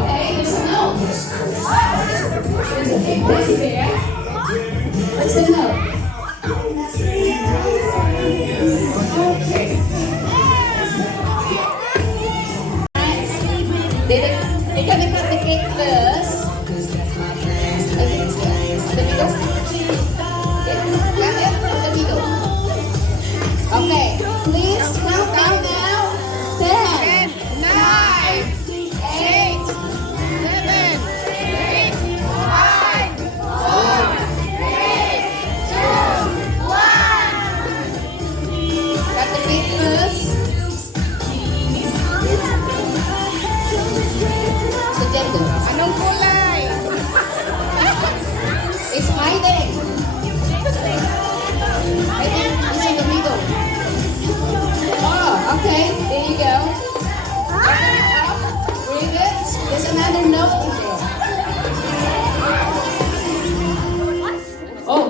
Okay, there's a note. There's a big pen here. What's the note? Okay. They can cut the cake first. The middle. Got it? The middle. Okay. Please count down now. 10, 9, 8, 7, 6, 5, 4, 3, 2, 1. Cut the cake first. Anong kulay? It's hiding. I think it's in the middle. Oh, okay. There you go. Bring it. There's another note in there. Oh.